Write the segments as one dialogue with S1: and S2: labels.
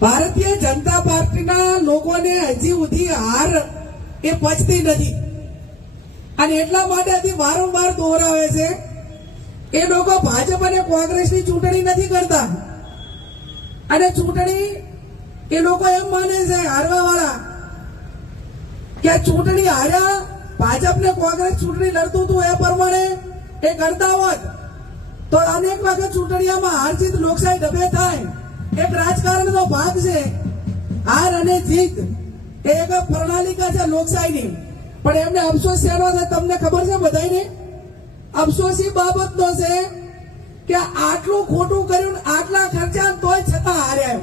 S1: ભારતીય જનતા પાર્ટીના લોકોને હજી સુધી હાર એ પચતી નથી. અને એટલા માટે હજી વારંવાર દોહરાવે છે. એ લોકો ભાજપ અને કોંગ્રેસની ચૂંટણી નથી કરતા. અને ચૂંટણી એ લોકો એમ માને છે હારવા વાળા કે ચૂંટણી હાર્યા, ભાજપ ને કોંગ્રેસ ચૂંટણી લડતું હતું એ પ્રમાણે એ કરતા હોત, તો અનેક વખત ચૂંટણીઓમાં હાર જીત લોકશાહી ડબે થાય. એક રાજકારણનો ભાગ છે. હાર અને જીત એ એક પ્રણાલિકા છે લોકશાહીની. પણ એમને અફસોસ શેનો તમને ખબર છે બધાને અફસોસ એ બાબતનો છે કે આટલું ખોટું કર્યું આટલા ખર્ચા તોય છતાં હાર્યા એમ.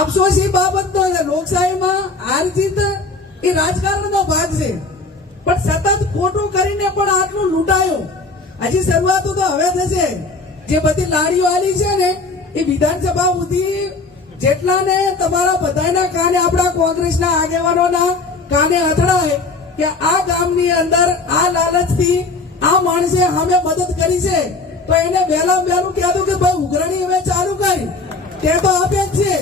S1: અફસોસ એ બાબતનો છે લોકશાહીમાં હાર જીત એ રાજકારણનો ભાગ છે. પણ સતત ખોટું કરીને પણ આટલું લૂંટાયું. હજી શરૂઆત તો હવે થશે. જે બધી લાડીઓ આલી છે ને, એ વિધાનસભા સુધી જેટલા ને તમારા બધાના કાને આપણા કોંગ્રેસના આગેવાનોના કાને અથડાય કે આ ગામની અંદર આ લાલચથી આ માણસે અમે મદદ કરી છે, તો એને વહેલા વહેલું કહેતું કે ભાઈ ઉઘરણી હવે ચાલુ કરી. તે તો આપે જ છે.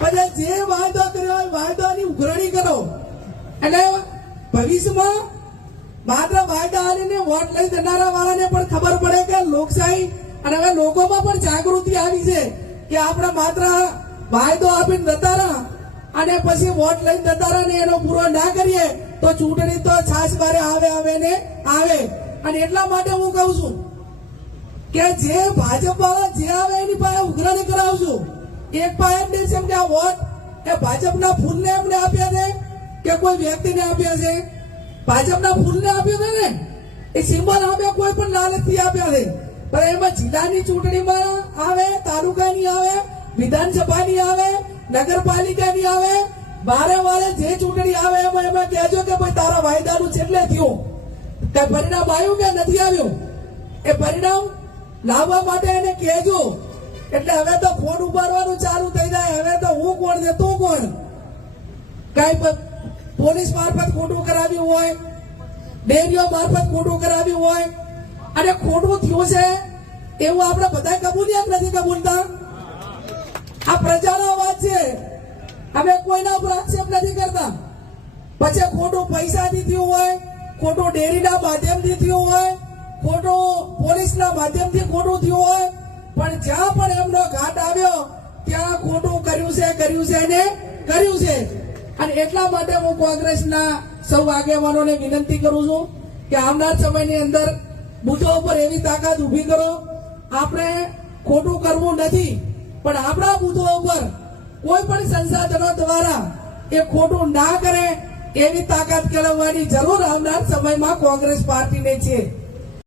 S1: પણ જે વાયદો કર્યો હોય વાયદાની ઉઘરણી કરો. એટલે ભવિષ્યમાં માત્ર વાયદા આલીને વોટ લઈ દેનારા વાળાને પણ ખબર પડે કે લોકશાહી અને હવે લોકોમાં પણ જાગૃતિ આવી છે કે આપણે માત્ર વાયદો આપીને જતા અને પછી વોટ લઈને જતા ને એનો પૂરો ના કરીએ તો ચૂંટણી તો છાસ બારે આવે આવે ને આવે. અને એટલા માટે હું કહું છું કે જે ભાજપ વાળા જે આવે એની પાસે ઉઘરાણી કરાવશું. એક પાસે જ નહીં છે કે આ વોટ એ ભાજપના ફૂલને એમને આપ્યા છે કે કોઈ વ્યક્તિને આપ્યા છે. ભાજપના ફૂલને આપ્યો છે ને? એ સિમ્બલ આપ્યા કોઈ પણ લાલચથી આપ્યા છે. પણ એમાં જિલ્લાની ચૂંટણીમાં આવે, તાલુકાની આવે, વિધાનસભાની આવે, નગરપાલિકાની આવે, વારે વારે જે ચૂંટણી આવે એમાં એમાં કહેજો કે ભાઈ તારા વાયદાનું છેલ્લે થયું. કે પરિણામ આવ્યું કે નથી આવ્યું? એ પરિણામ લાવવા માટે એને કહેજો. એટલે હવે તો ફોન ઉપાડવાનું ચાલુ થઈ જાય. હવે તો હું કોણ છે? તું કોણ? કઈ પોલીસ મારફત ખોટું કરાવ્યું હોય, ડેરીઓ મારફત ખોટું કરાવ્યું હોય, અને ખોટું થયું છે એવું આપણે બધા કબૂલીએ નથી કબૂલતા? આ પ્રજાનો અવાજ છે. અમે કોઈના ઉપર આક્ષેપ નથી કરતા. પછી ખોટું પૈસાથી થયું હોય, ખોટું ડેરીના માધ્યમથી થયું હોય, ખોટું પોલીસના માધ્યમથી ખોટું થયું હોય, પણ જ્યાં પણ એમનો ઘાટ આવ્યો, ત્યાં ખોટું કર્યું છે કર્યું છે ને કર્યું છે. અને એટલા માટે હું કોંગ્રેસના સૌ આગેવાનોને વિનંતી કરું છું કે આવનાર સમયની અંદર બુથો ઉપર એવી તાકાત ઊભી કરો. આપણે ખોટું કરવું નથી, પણ આપણા બુથો ઉપર કોઈ પણ સંસાધનો દ્વારા એ ખોટું ના કરે એવી તાકાત કેળવવાની જરૂર આવનાર સમયમાં કોંગ્રેસ પાર્ટીને છે.